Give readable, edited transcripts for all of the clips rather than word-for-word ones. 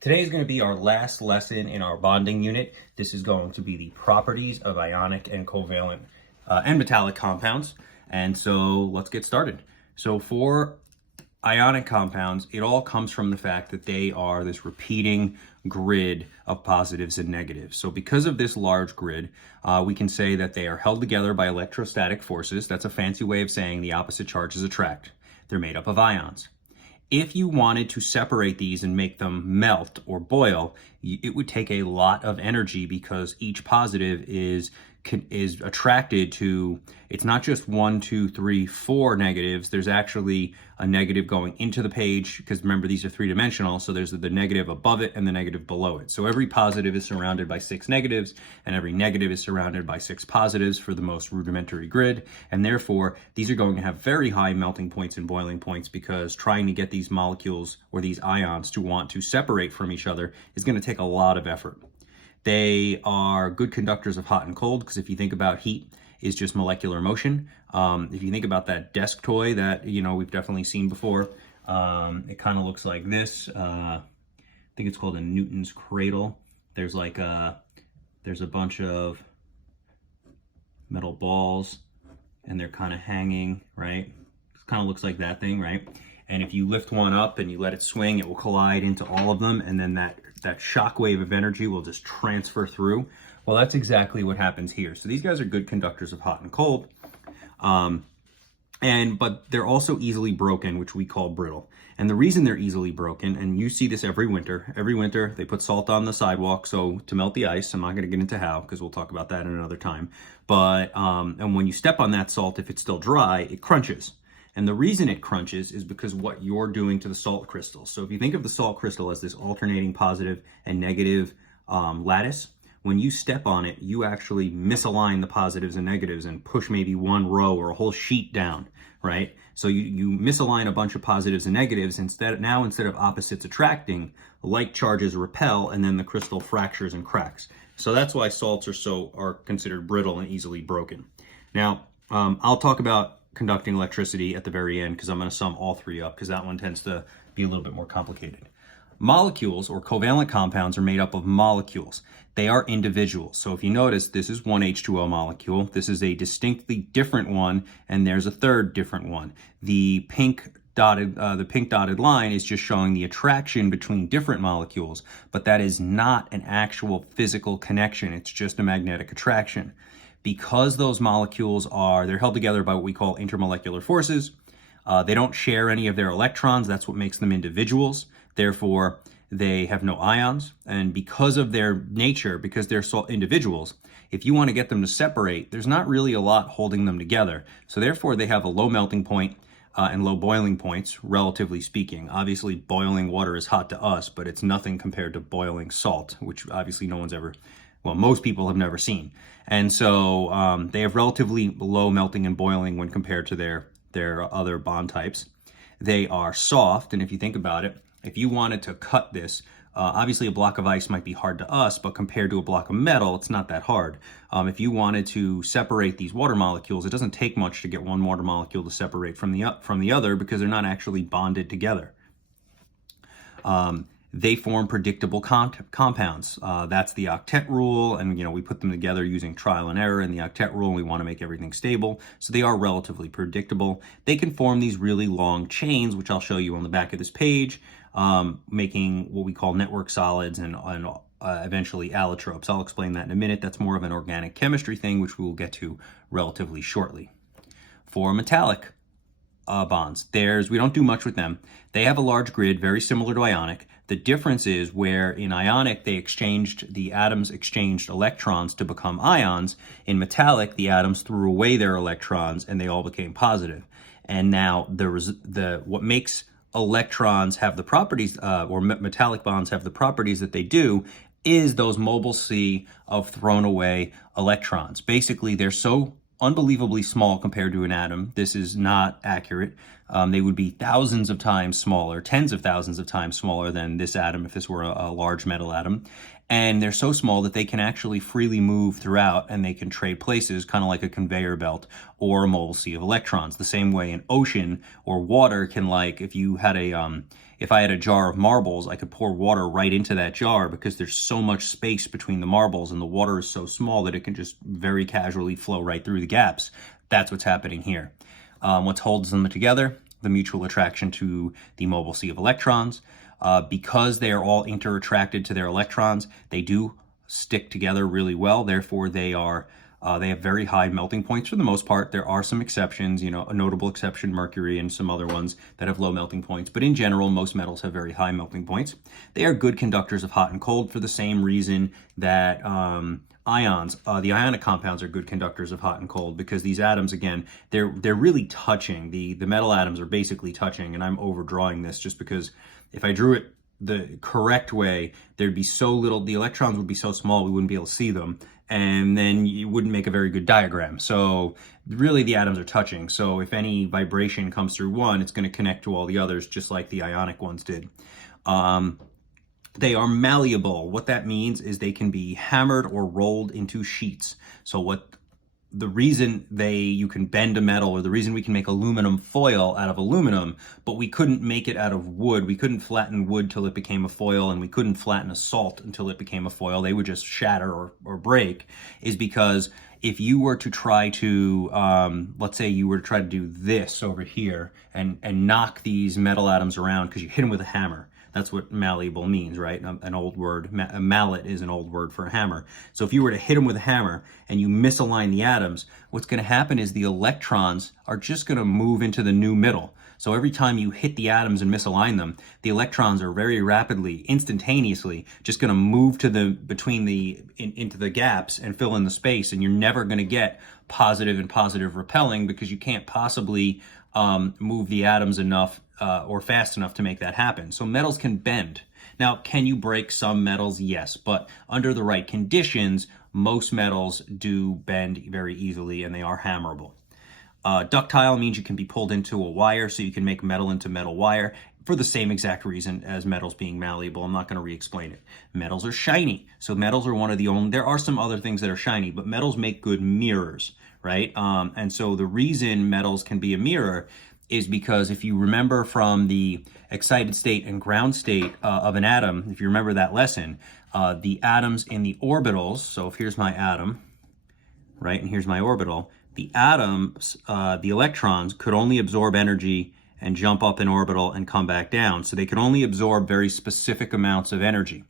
Today is going to be our last lesson in our bonding unit. This is going to be the properties of ionic and covalent and metallic compounds. And so let's get started. So for ionic compounds, it all comes from the fact that they are this repeating grid of positives and negatives. So because of this large grid, we can say that they are held together by electrostatic forces. That's a fancy way of saying the opposite charges attract. They're made up of ions. If you wanted to separate these and make them melt or boil, it would take a lot of energy because each positive is attracted to, it's not just 1, 2, 3, 4 negatives. There's actually a negative going into the page because remember, these are three-dimensional. So there's the negative above it and the negative below it. So every positive is surrounded by 6 negatives and every negative is surrounded by 6 positives for the most rudimentary grid. And therefore, these are going to have very high melting points and boiling points because trying to get these molecules or these ions to want to separate from each other is going to take a lot of effort. They are good conductors of hot and cold because if you think about heat is just molecular motion. If you think about that desk toy that, we've definitely seen before, it kind of looks like this. I think it's called a Newton's Cradle. There's there's a bunch of metal balls and they're kind of hanging, right? It kind of looks like that thing, right? And if you lift one up and you let it swing, it will collide into all of them. And then that shock wave of energy will just transfer through. Well, that's exactly what happens here. So these guys are good conductors of hot and cold. But they're also easily broken, which we call brittle. And the reason they're easily broken, and you see this every winter, they put salt on the sidewalk. So to melt the ice, I'm not going to get into how, because we'll talk about that in another time. But, and when you step on that salt, if it's still dry, it crunches. And the reason it crunches is because what you're doing to the salt crystal. So if you think of the salt crystal as this alternating positive and negative lattice, when you step on it, you actually misalign the positives and negatives and push maybe one row or a whole sheet down, right? So you misalign a bunch of positives and negatives. Instead of opposites attracting, like charges repel, and then the crystal fractures and cracks. So that's why salts are considered brittle and easily broken. Now, I'll talk about conducting electricity at the very end because I'm going to sum all three up because that one tends to be a little bit more complicated. Molecules or covalent compounds are made up of molecules. They are individuals. So if you notice, this is one H2O molecule. This is a distinctly different one, and there's a third different one. The pink dotted line is just showing the attraction between different molecules, but that is not an actual physical connection. It's just a magnetic attraction. Because those molecules they're held together by what we call intermolecular forces. They don't share any of their electrons. That's what makes them individuals. Therefore, they have no ions. And because of their nature, because they're individuals, if you want to get them to separate, there's not really a lot holding them together. So therefore, they have a low melting point and low boiling points, relatively speaking. Obviously, boiling water is hot to us, but it's nothing compared to boiling salt, which obviously most people have never seen. And so they have relatively low melting and boiling when compared to their other bond types. They are soft, and if you think about it, if you wanted to cut this, obviously a block of ice might be hard to us, but compared to a block of metal, it's not that hard. If you wanted to separate these water molecules, it doesn't take much to get one water molecule to separate from the other because they're not actually bonded together. They form predictable compounds. That's the octet rule, and we put them together using trial and error in the octet rule, and we want to make everything stable. So they are relatively predictable. They can form these really long chains, which I'll show you on the back of this page, making what we call network solids and eventually allotropes. I'll explain that in a minute. That's more of an organic chemistry thing, which we will get to relatively shortly. For metallic bonds, we don't do much with them. They have a large grid, very similar to ionic. The difference is where in ionic, the atoms exchanged electrons to become ions. In metallic, the atoms threw away their electrons and they all became positive. And now what makes electrons have the properties, or metallic bonds have the properties that they do, is those mobile C of thrown away electrons. Basically, they're so unbelievably small compared to an atom. This is not accurate. They would be thousands of times smaller, tens of thousands of times smaller than this atom if this were a large metal atom. And they're so small that they can actually freely move throughout and they can trade places, kind of like a conveyor belt or a mobile sea of electrons. The same way an ocean or water can, like if you had If I had a jar of marbles, I could pour water right into that jar because there's so much space between the marbles and the water is so small that it can just very casually flow right through the gaps. That's what's happening here. What holds them together? The mutual attraction to the mobile sea of electrons. Because they are all inter-attracted to their electrons, they do stick together really well. Therefore, they have very high melting points for the most part. There are some exceptions, a notable exception, mercury, and some other ones that have low melting points. But in general, most metals have very high melting points. They are good conductors of hot and cold for the same reason that ions, the ionic compounds, are good conductors of hot and cold, because these atoms, again, they're really touching. The metal atoms are basically touching, and I'm overdrawing this just because if I drew it the correct way, there'd be so little, the electrons would be so small we wouldn't be able to see them, and then you wouldn't make a very good diagram. So really the atoms are touching. So if any vibration comes through one, it's going to connect to all the others, just like the ionic ones did. They are malleable. What that means is they can be hammered or rolled into sheets. So the reason you can bend a metal, or the reason we can make aluminum foil out of aluminum, but we couldn't make it out of wood. We couldn't flatten wood till it became a foil, and we couldn't flatten a salt until it became a foil. They would just shatter or break, is because if you were to try to, let's say you were to try to do this over here and knock these metal atoms around because you hit them with a hammer. That's what malleable means, right? An old word. A mallet is an old word for a hammer. So if you were to hit them with a hammer and you misalign the atoms, what's going to happen is the electrons are just going to move into the new middle. So every time you hit the atoms and misalign them, the electrons are very rapidly, instantaneously, just going to move to into the gaps and fill in the space. And you're never going to get positive and positive repelling, because you can't possibly move the atoms enough or fast enough to make that happen. So metals can bend. Now, can you break some metals? Yes, but under the right conditions, most metals do bend very easily, and they are hammerable. Ductile means you can be pulled into a wire, so you can make metal into metal wire for the same exact reason as metals being malleable. I'm not going to re-explain it. Metals are shiny. So metals are one of the only, there are some other things that are shiny, but metals make good mirrors, right? And so the reason metals can be a mirror is because if you remember from the excited state and ground state of an atom, if you remember that lesson, the atoms in the orbitals, so if here's my atom, right, and here's my orbital, the atoms, the electrons could only absorb energy and jump up in orbital and come back down. So they could only absorb very specific amounts of energy.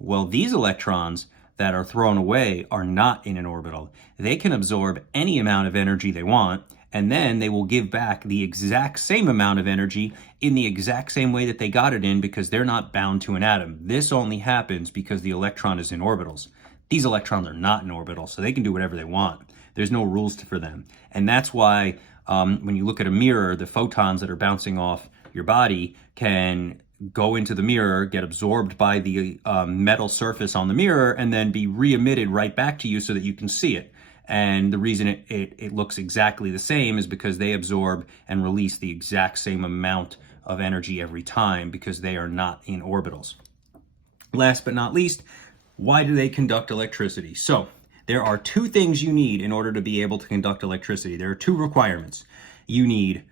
Well, these electrons that are thrown away are not in an orbital. They can absorb any amount of energy they want, and then they will give back the exact same amount of energy in the exact same way that they got it in, because they're not bound to an atom. This only happens because the electron is in orbitals. These electrons are not in orbitals, so they can do whatever they want. There's no rules for them. And that's why when you look at a mirror, the photons that are bouncing off your body can go into the mirror, get absorbed by the metal surface on the mirror, and then be re-emitted right back to you so that you can see it. And the reason it looks exactly the same is because they absorb and release the exact same amount of energy every time, because they are not in orbitals. Last but not least, why do they conduct electricity? So there are two things you need in order to be able to conduct electricity. There are two requirements. You need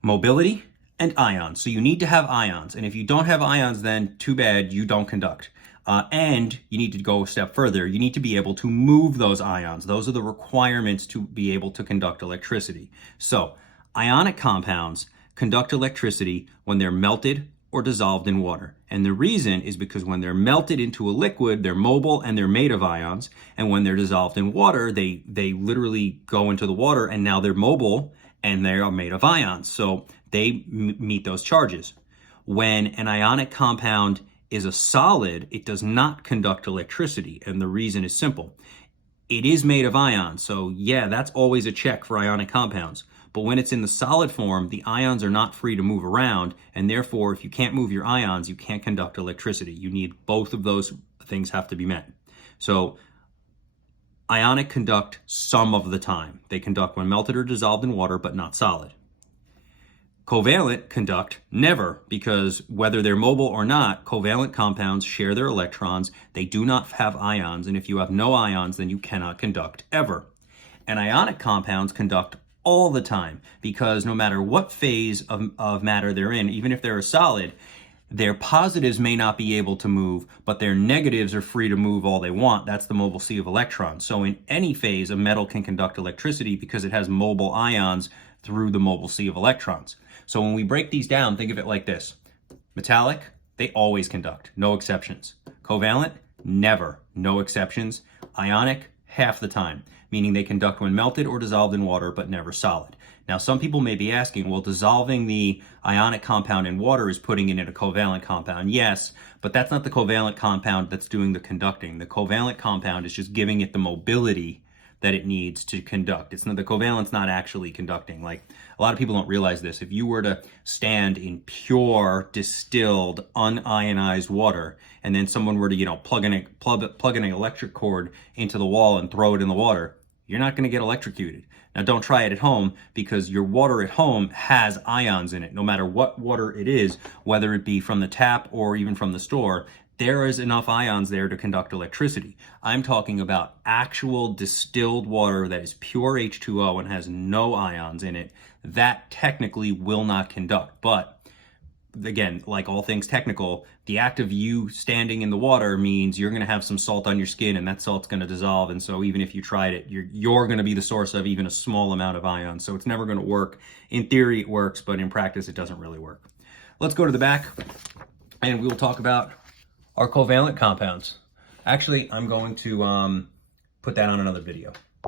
mobility and ions. So you need to have ions. And if you don't have ions, then too bad, you don't conduct. And you need to go a step further. You need to be able to move those ions. Those are the requirements to be able to conduct electricity. So ionic compounds conduct electricity when they're melted or dissolved in water. And the reason is because when they're melted into a liquid, they're mobile and they're made of ions. And when they're dissolved in water, they literally go into the water, and now they're mobile and they are made of ions. So they meet those charges. When an ionic compound is a solid, it does not conduct electricity, and the reason is simple. It is made of ions, so yeah, that's always a check for ionic compounds. But when it's in the solid form, the ions are not free to move around, and therefore, if you can't move your ions, you can't conduct electricity. You need both of those things have to be met. So ionic conduct some of the time. They conduct when melted or dissolved in water, but not solid. Covalent conduct never, because whether they're mobile or not, covalent compounds share their electrons. They do not have ions, and if you have no ions, then you cannot conduct ever. And ionic compounds conduct all the time, because no matter what phase of matter they're in, even if they're a solid, their positives may not be able to move, but their negatives are free to move all they want. That's the mobile sea of electrons. So in any phase, a metal can conduct electricity because it has mobile ions through the mobile sea of electrons. So when we break these down, think of it like this. Metallic, they always conduct, no exceptions. Covalent, never, no exceptions. Ionic, half the time, meaning they conduct when melted or dissolved in water, but never solid. Now, some people may be asking, well, dissolving the ionic compound in water is putting it in a covalent compound. Yes, but that's not the covalent compound that's doing the conducting. The covalent compound is just giving it the mobility that it needs to conduct. It's not, the covalent's not actually conducting. Like, a lot of people don't realize this. If you were to stand in pure, distilled, unionized water, and then someone were to, plug an electric cord into the wall and throw it in the water, you're not going to get electrocuted. Now, don't try it at home, because your water at home has ions in it. No matter what water it is, whether it be from the tap or even from the store, there is enough ions there to conduct electricity. I'm talking about actual distilled water that is pure H2O and has no ions in it. That technically will not conduct. But again, like all things technical, the act of you standing in the water means you're going to have some salt on your skin, and that salt's going to dissolve. And so even if you tried it, you're going to be the source of even a small amount of ions. So it's never going to work. In theory, it works, but in practice, it doesn't really work. Let's go to the back, and we'll talk about our covalent compounds. Actually, I'm going to put that on another video.